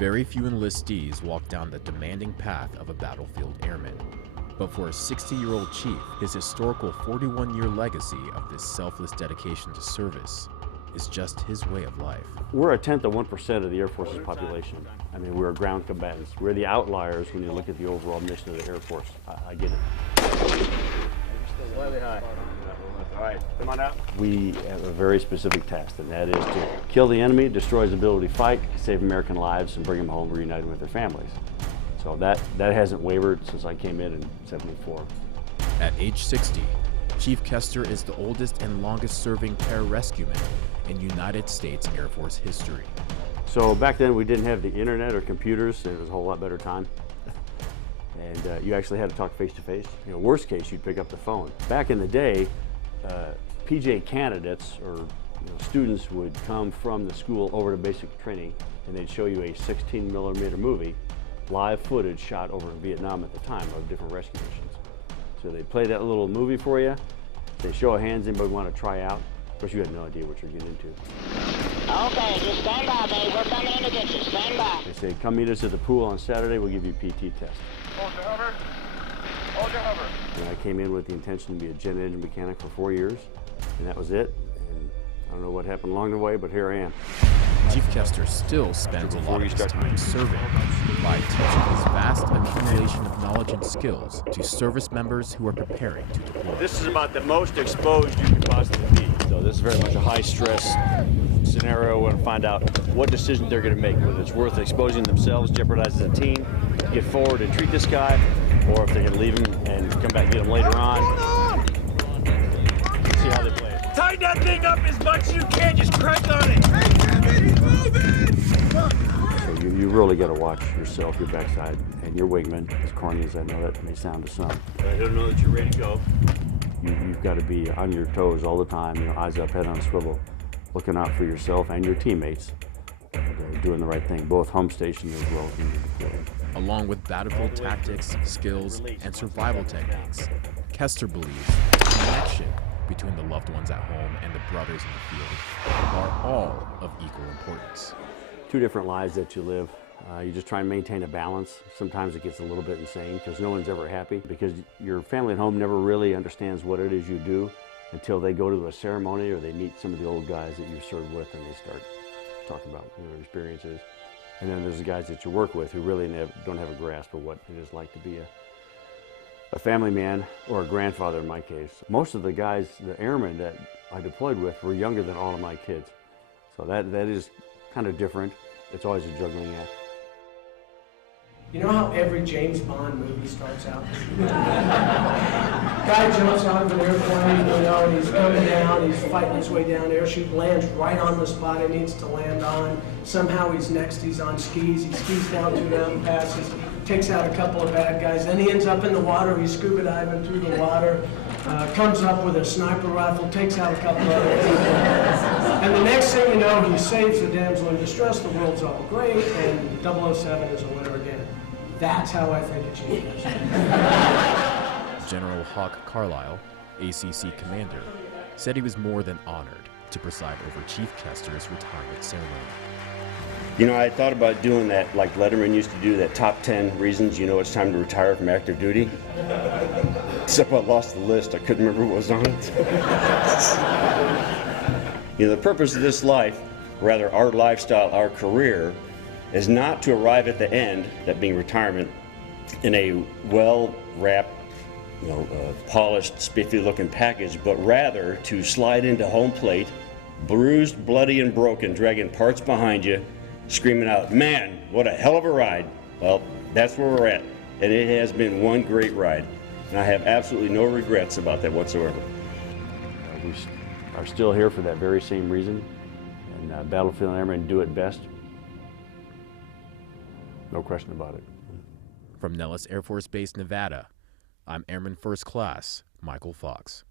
Very few enlistees walk down the demanding path of a battlefield airman. But for a 60-year-old chief, his historical 41-year legacy of this selfless dedication to service is just his way of life. We're a tenth of 1% of the Air Force's population. I mean, we're ground combatants. We're the outliers when you look at the overall mission of the Air Force. I get it. Slightly high. All right, come on out. We have a very specific task, and that is to kill the enemy, destroy his ability to fight, save American lives, and bring them home reunited with their families. So that hasn't wavered since I came in '74. At age 60, Chief Kester is the oldest and longest-serving pararescueman in United States Air Force history. So back then we didn't have the internet or computers, and it was a whole lot better time. And you actually had to talk face-to-face. You know, worst case, you'd pick up the phone. Back in the day, PJ candidates or students would come from the school over to basic training, and they'd show you a 16mm movie, live footage shot over in Vietnam at the time of different rescue missions. So they'd play that little movie for you. They show of hands, anybody want to try out? Of course, you had no idea what you're getting into. Okay, just stand by, babe. We're coming in to get you. Stand by. They say, come meet us at the pool on Saturday, we'll give you a PT test. Hold your hover. Hold your hover. And I came in with the intention to be a jet engine mechanic for 4 years, and that was it. And I don't know what happened along the way, but here I am. Chief Kester still spends a lot of his time serving by teaching his vast accumulation of knowledge and skills to service members who are preparing to deploy. This is about the most exposed you can possibly be. So this is very much a high-stress scenario. We're going to find out what decision they're going to make, whether it's worth exposing themselves, jeopardizes the team, get forward and treat this guy, or if they can leave him and come back and get him later on. See how they play it. Tighten that thing up as much as you can. Just crank on it. Hey, damn it, he's moving! So you really got to watch yourself, your backside, and your wingman, as corny as I know that may sound to some. I don't know that you're ready to go. You've got to be on your toes all the time, eyes up, head on swivel, looking out for yourself and your teammates, and doing the right thing, both home station as well as in the deployment. Along with battlefield tactics, skills, and survival techniques, Kester believes the connection between the loved ones at home and the brothers in the field are all of equal importance. Two different lives that you live. You just try and maintain a balance. Sometimes it gets a little bit insane because no one's ever happy, because your family at home never really understands what it is you do until they go to a ceremony or they meet some of the old guys that you served with and they start talking about their experiences. And then there's the guys that you work with who really don't have a grasp of what it is like to be a family man, or a grandfather in my case. Most of the guys, the airmen that I deployed with, were younger than all of my kids. So that is kind of different. It's always a juggling act. You know how every James Bond movie starts out? Guy jumps out of an airplane, and he's coming down, he's fighting his way down, airchute lands right on the spot he needs to land on. Somehow he's on skis, he skis down 2 mountain passes, takes out a couple of bad guys, then he ends up in the water, he's scuba diving through the water, comes up with a sniper rifle, takes out a couple of other people. And the next thing you know, he saves the damsel in distress, the world's all great, and 007 is a winner again. That's how I think it should be. General Hawk Carlisle, ACC commander, said he was more than honored to preside over Chief Kester's retirement ceremony. You know, I thought about doing that like Letterman used to do, that top 10 reasons you know it's time to retire from active duty. Except I lost the list. I couldn't remember what was on it. You know, the purpose of this life, rather our lifestyle, our career, is not to arrive at the end, that being retirement, in a well-wrapped, polished, spiffy-looking package, but rather to slide into home plate, bruised, bloody, and broken, dragging parts behind you, screaming out, "Man, what a hell of a ride." Well, that's where we're at, and it has been one great ride, and I have absolutely no regrets about that whatsoever. We are still here for that very same reason, and Battlefield Airmen do it best. No question about it. From Nellis Air Force Base, Nevada, I'm Airman First Class Mychal Fox.